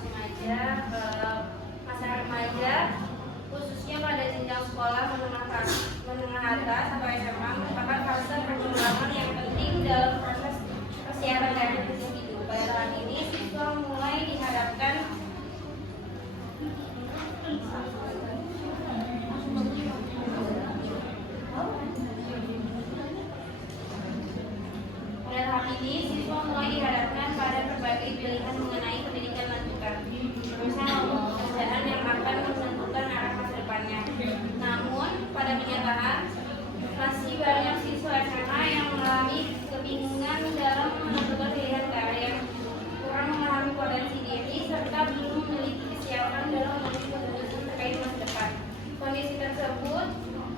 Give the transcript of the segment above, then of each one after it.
remaja, masa remaja khususnya pada jenjang sekolah menengah atas atau SMA merupakan fase perkembangan yang penting dalam proses persiapan karir individu. Pada tahun ini siswa mulai dihadapkan pada berbagai pilihan mengenai pendidikan lanjutan, jurusan maupun pekerjaan yang akan menentukan arah masa depannya. Namun, pada kenyataan, masih banyak siswa SMA yang mengalami kebingungan dalam menentukan pilihan karir, kurang memahami potensi diri, serta belum memiliki kesiapan dalam memilih keputusan terkait masa depan. Kondisi tersebut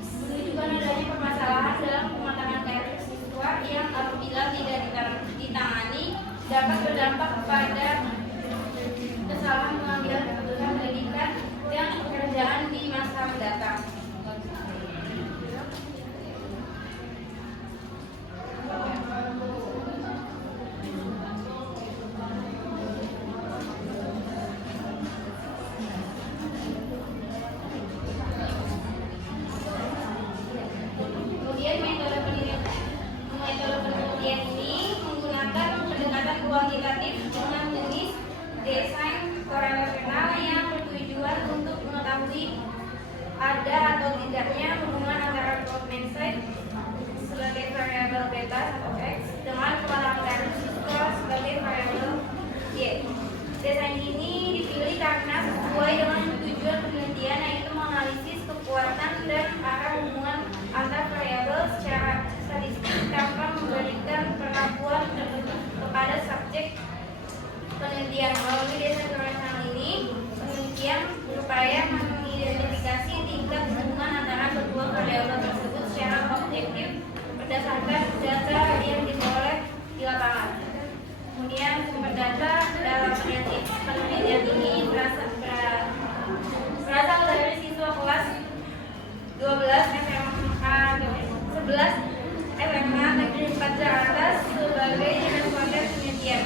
menunjukkan adanya permasalahan dalam pematangan karir siswa yang apabila tidak ditangani dapat berdampak pada kesalahan pengambilan keputusan pendidikan dan pekerjaan di masa mendatang. Kemudian metode penelitian ini menggunakan pendekatan kuantitatif dengan jenis desain korelasional yang bertujuan untuk mengetahui ada atau tidaknya hubungan antara growth mindset sebagai variabel beta atau x dengan pematangan karir siswa sebagai variabel y. Desain ini dipilih karena sesuai dengan tujuan penelitian, yaitu menganalisis kekuatan dan arah hubungan antar variabel secara statistik tanpa memberikan perlakuan tertentu kepada subjek penelitian. Melalui desain korelasional ini, penelitian berupaya mengidentifikasi tingkat hubungan antara kedua variabel tersebut secara objektif berdasarkan data yang diperoleh di lapangan. Kemudian sumber data dalam penelitian ini berasal dari siswa kelas 12 SMA 11 SMA Negeri 4 Jakarta sebagai responden penelitian.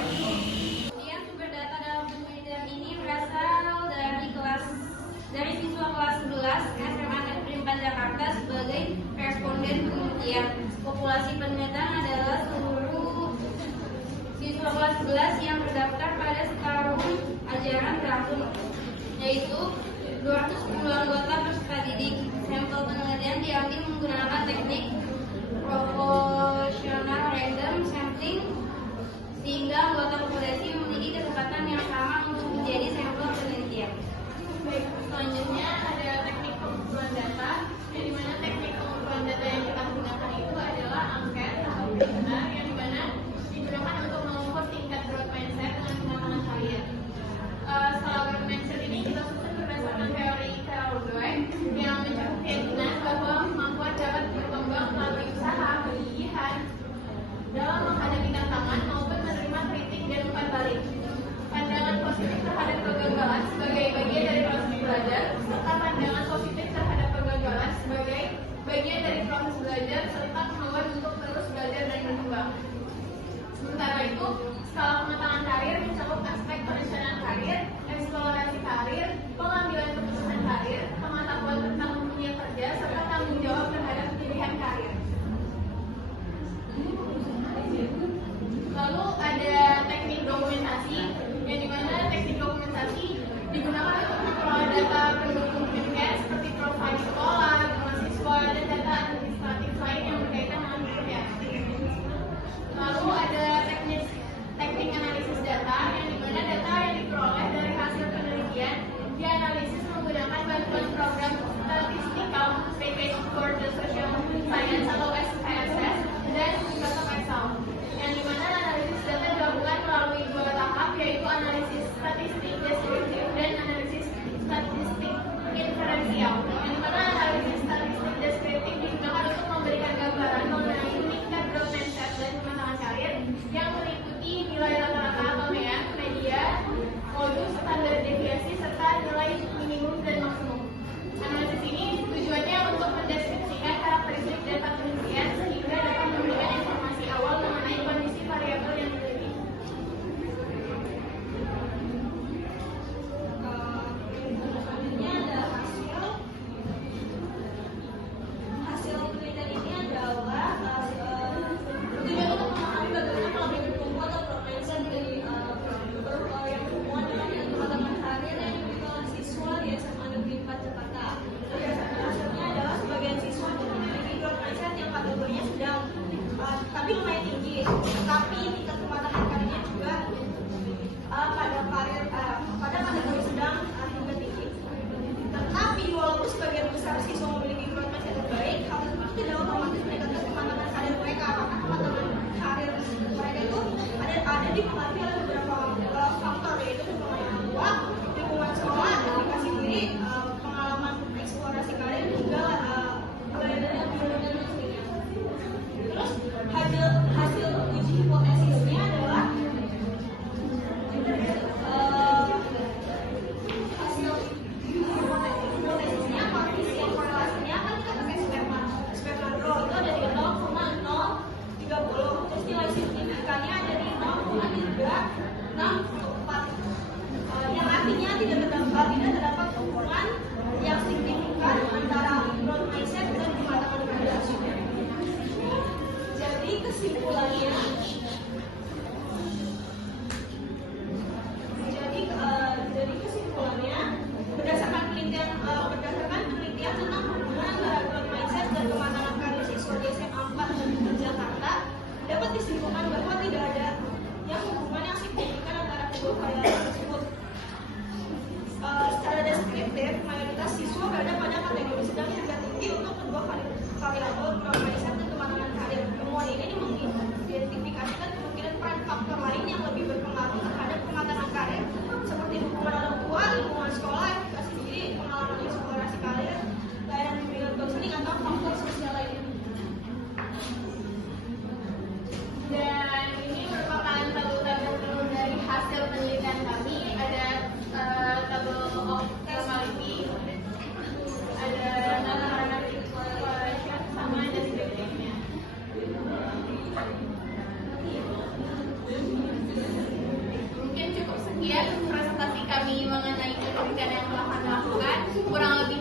Kemudian sumber data dalam penelitian ini berasal dari siswa kelas 11 SMA Negeri 4 Jakarta sebagai responden penelitian. Populasi penelitian adalah seluruh siswa kelas 11 yang terdaftar pada setahun ajaran tahun, yaitu 210 anggota peserta didik. Sampel penelitian diambil menggunakan teknik proporsional random sampling sehingga anggota populasi memiliki kesempatan yang sama untuk menjadi sampel penelitian. Baik, selanjutnya ada teknik pengumpulan data, di mana teknik pengumpulan data yang kita gunakan itu adalah angket atau webinar yang dimana digunakan untuk mengukur tingkat growth mindset dengan pematangan harian. Setelah growth mindset ini kita susun berdasarkan teori Carol Dweck yang disimpulkan bahwa tidak ada yang hubungan yang signifikan antara kedua variabel tersebut. Secara deskriptif, mayoritas siswa berada pada kategori sedang hingga tinggi untuk kedua variabel progresi dan kematangan karir. Temuan ini mengidentifikasikan kemungkinan peran faktor lain yang lebih berpengaruh terhadap kematangan karir, seperti dukungan orang tua, lingkungan sekolah, edukasi diri, pengalaman eksplorasi karir, layanan bimbingan konseling, atau faktor sosial lainnya. Dan ini merupakan tabel dari hasil penelitian kami. Ada tabel of normality, ada narrative correlation, sama descriptive-nya. Mungkin cukup sekian presentasi kami mengenai penelitian yang telah kami lakukan. Kurang lebih